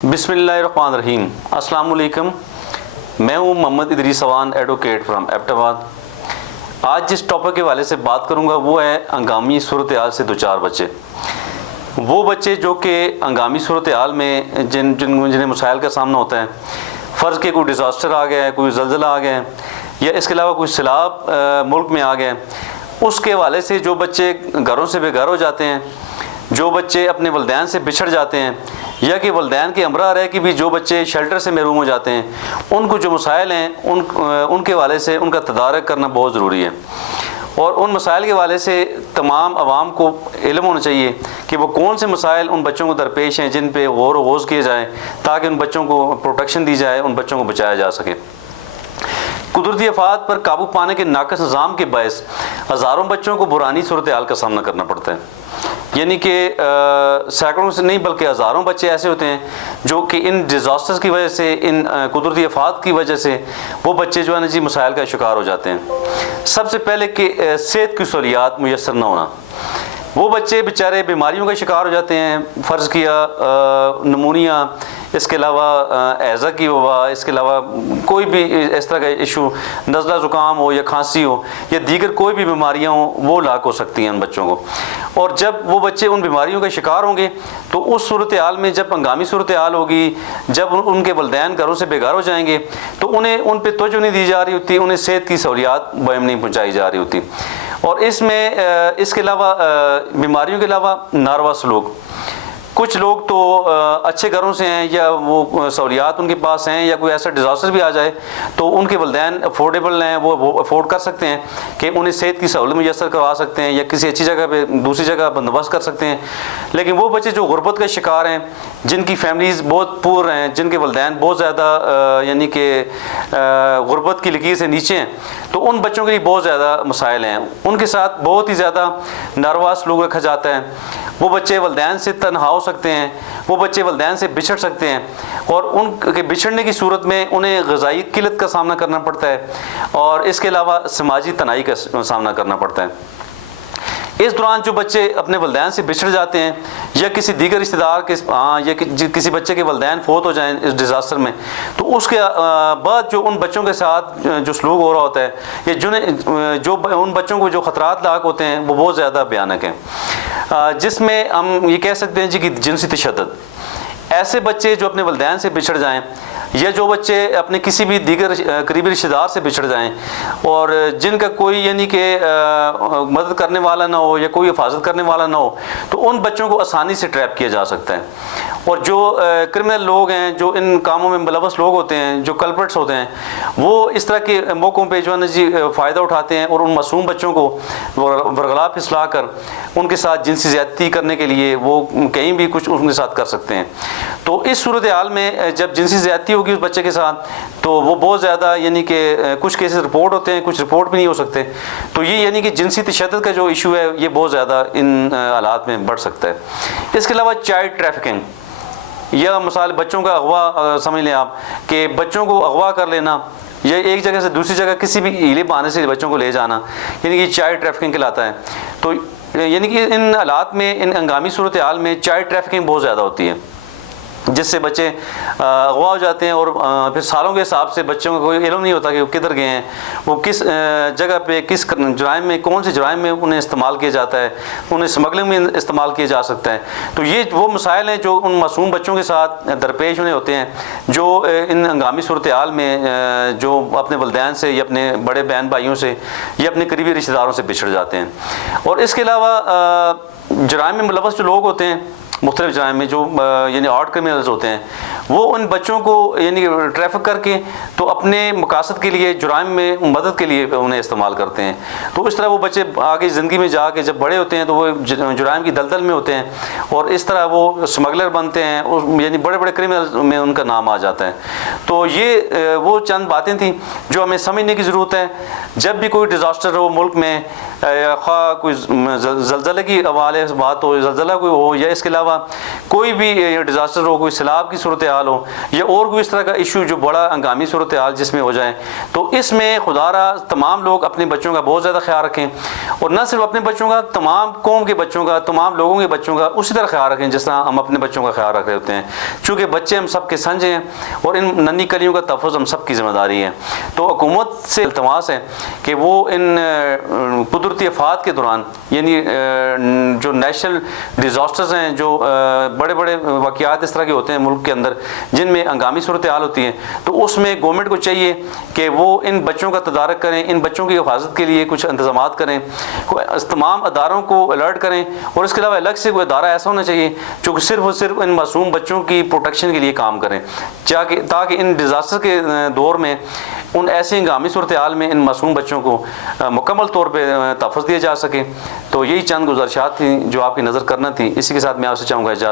बिस्मिल्लाहिर्रहमानिर्रहीम। अस्सलाम वालेकुम। मैं हूँ मोहम्मद इदरीस अवान, एडवोकेट फ्राम एबटाबाद। आज जिस टॉपिक के हवाले से बात करूँगा वो है हंगामी सूरत हाल से दो चार बच्चे। वो बच्चे जो कि हंगामी सूरत हाल में जिन्हें मसाइल का सामना होता है, फ़र्ज़ के कोई डिज़ास्टर आ गया है, कोई ज़लज़ला आ गया है, या इसके अलावा कोई सैलाब मुल्क में आ गया है, उसके हवाले से जो बच्चे घरों से बेघर हो जाते हैं, जो बच्चे अपने वलदैन से बिछड़ जाते हैं, या कि वलदैन के हमरा रह कि भी जो बच्चे शेल्टर से महरूम हो जाते हैं, उनको जो मसाइल हैं उनके हवाले से उनका तदारक करना बहुत ज़रूरी है। और उन मसाइल के हवाले से तमाम आवाम को इल्म होना चाहिए कि वो कौन से मसाइल उन बच्चों को दरपेश हैं जिन पे गौर व गौज़ किए जाए, ताकि उन बच्चों को प्रोटेक्शन दी जाए, उन बच्चों को बचाया जा सके। कुदरती आफात पर काबू पाने के नाक़िस निज़ाम के बायस हज़ारों बच्चों को बुरानी सूरत हाल का सामना करना पड़ता है। यानी कि सैकड़ों से नहीं बल्कि हज़ारों बच्चे ऐसे होते हैं जो कि इन डिज़ास्टर्स की वजह से, इन कुदरती आफात की वजह से वो बच्चे जो है ना जी मसाइल का शिकार हो जाते हैं। सबसे पहले कि सेहत की सहूलियात मुयसर न होना। वो बच्चे बेचारे बीमारियों का शिकार हो जाते हैं, फ़र्ज़ किया नमूनिया, इसके अलावा हैज़ा की वबा, इसके अलावा कोई भी इस तरह का इशू, नज़ला ज़ुकाम हो या खांसी हो या दीगर कोई भी बीमारियां हों, वो लाक हो सकती हैं उन बच्चों को। और जब वो बच्चे उन बीमारियों का शिकार होंगे तो उस सूरत हाल में, जब हंगामी सूरत हाल होगी, जब उनके वलदैन घरों से बेघर हो जाएंगे, तो उन्हें उन पर तवज्जो नहीं दी जा रही होती, उन्हें सेहत की सहूलियात बहम नहीं पहुँचाई जा रही होती। और इसमें इसके अलावा बीमारियों के अलावा नारवा सलूक, कुछ लोग तो अच्छे घरों से हैं या वो सहूलियात उनके पास हैं, या कोई ऐसा डिज़ास्टर भी आ जाए तो उनके वलदैन अफोर्डेबल हैं, वो अफोर्ड कर सकते हैं कि उन्हें सेहत की सहूलत मुयसर करवा सकते हैं या किसी अच्छी जगह पे दूसरी जगह बंदोबस्त कर सकते हैं। लेकिन वो बच्चे जो गुर्बत का शिकार हैं, जिनकी फैमिलीज़ बहुत पुअर हैं, जिनके वलदैन बहुत ज़्यादा यानी कि गुर्बत की लकीर से नीचे हैं, तो उन बच्चों के लिए बहुत ज़्यादा मसाइल हैं। उनके साथ बहुत ही ज़्यादा नारवा सलूक रखा जाता है। वो बच्चे वलदैन से तन्हा हो सकते हैं, वो बच्चे वलदैन से बिछड़ सकते हैं, और उनके बिछड़ने की सूरत में उन्हें ग़िज़ाई किल्लत का सामना करना पड़ता है, और इसके अलावा समाजी तनाई का सामना करना पड़ता है। इस दौरान जो बच्चे अपने वलदैन से बिछड़ जाते हैं, या किसी दीगर रिश्तेदार के या किसी बच्चे के वलदैन फोत हो जाएं इस डिज़ास्टर में, तो उसके बाद जो उन बच्चों के साथ जो सलूक हो रहा होता है, या जो उन बच्चों को जो ख़तरात लाक होते हैं, वो बहुत ज़्यादा भयानक हैं। जिसमें हम ये कह सकते हैं जी कि जिनसी तशद्दुद। ऐसे बच्चे जो अपने वलदैन से बिछड़ जाएँ, या जो बच्चे अपने किसी भी दीगर करीबी रिश्तेदार से बिछड़ जाएं, और जिनका कोई यानी कि मदद करने वाला ना हो या कोई हिफाजत करने वाला ना हो, तो उन बच्चों को आसानी से ट्रैप किया जा सकता है। और जो क्रिमिनल लोग हैं, जो इन कामों में मुलव्वस लोग होते हैं, जो कल्प्रिट्स होते हैं, वो इस तरह के मौक़ों पे जो है ना जी फ़ायदा उठाते हैं, और उन मासूम बच्चों को बरगला फिसला कर उनके साथ जिनसी ज़्यादती करने के लिए वो कहीं भी कुछ उनके साथ कर सकते हैं। तो इस सूरत हाल में जब जिनसी ज़्यादती होगी उस बच्चे के साथ, तो वो बहुत ज़्यादा यानी कि कुछ केसेस रिपोर्ट होते हैं, कुछ रिपोर्ट भी नहीं हो सकते। तो ये यानी कि जिनसी तशद्दुद का जो इशू है, ये बहुत ज़्यादा इन हालात में बढ़ सकता है। इसके अलावा चाइल्ड ट्रैफिकिंग, या मिसाल बच्चों का अगवा समझ लें आप, कि बच्चों को अगवा कर लेना या एक जगह से दूसरी जगह किसी भी हीले बहाने से बच्चों को ले जाना, यानी कि चाइल्ड ट्रैफिकिंग कहलाता है। तो यानी कि इन हालात में, इन हंगामी सूरत हाल में चाइल्ड ट्रैफिकिंग बहुत ज़्यादा होती है, जिससे बच्चे अगवा हो जाते हैं, और फिर सालों के हिसाब से बच्चों को कोई इल्म नहीं होता कि वो किधर गए हैं, वो किस जगह पे, किस जुराइम में, कौन से जुराइम में उन्हें इस्तेमाल किया जाता है, उन्हें स्मगलिंग में इस्तेमाल किया जा सकता है। तो ये वो मसाइल हैं जो उन मासूम बच्चों के साथ दरपेश उन्हें होते हैं, जो इन हंगामी सूरत हाल में जो अपने वलदैन से या अपने बड़े बहन भाइयों से या अपने करीबी रिश्तेदारों से बिछड़ जाते हैं। और इसके अलावा जुराइम में मुलव्वस जो लोग होते हैं, मुख्तलिफ जुराइम में जो यानी आर्ट क्रिमिनल्स होते हैं, वो उन बच्चों को यानी ट्रैफिक करके तो अपने मकासद के लिए, जुराइम में मदद के लिए उन्हें इस्तेमाल करते हैं। तो इस तरह वो बच्चे आगे ज़िंदगी में जाके जब बड़े होते हैं तो वो जुराइम की दलदल में होते हैं, और इस तरह वो स्मगलर बनते हैं, यानी बड़े बड़े क्रिमिनल में उनका नाम आ जाता है। तो ये वो चंद बातें थी जो हमें समझने की ज़रूरत है। जब भी कोई डिज़ास्टर हो मुल्क में, खा कोई ज़लज़ले की हवाले से बात हो, ज़लज़ला कोई हो, या इसके अलावा علاوہ کوئی بھی ڈیزاسٹر ہو، کوئی سیلاب کی صورتحال ہو یا اور کوئی اس طرح کا ایشو جو بڑا ہنگامی صورتحال جس میں ہو جائے، تو اس میں خدا را تمام لوگ اپنے بچوں کا بہت زیادہ خیال رکھیں، اور نہ صرف اپنے بچوں کا، تمام قوم کے بچوں کا، تمام لوگوں کے بچوں کا اسی طرح خیال رکھیں جس طرح ہم اپنے بچوں کا خیال رکھ رہے ہوتے ہیں، چونکہ بچے ہم سب کے سنج ہیں اور ان ننھی کلیوں کا تحفظ ہم سب کی ذمہ داری ہے۔ تو حکومت سے التماس ہے کہ وہ ان قدرتی آفات کے دوران، یعنی جو نیشنل ڈیزاسٹرز ہیں، جو بڑے بڑے واقعات اس طرح کے ہوتے ہیں ملک کے اندر جن میں ہنگامی صورتحال ہوتی ہے، تو اس میں گورنمنٹ کو چاہیے کہ وہ ان بچوں کا تدارک کریں، ان بچوں کی حفاظت کے لیے کچھ انتظامات کریں، تمام اداروں کو الرٹ کریں، اور اس کے علاوہ الگ سے کوئی ادارہ ایسا ہونا چاہیے جو کہ صرف اور صرف ان معصوم بچوں کی پروٹیکشن کے لیے کام کریں، تاکہ ان ڈیزاسٹر کے دور میں، ان ایسے ہنگامی صورتحال میں ان معصوم بچوں کو مکمل طور پہ تحفظ دیا جا سکے۔ تو یہی چند گزارشات تھیں جو آپ کی نظر کرنا تھی، اسی کے ساتھ میں آپ سے چاہوں گا اجازت۔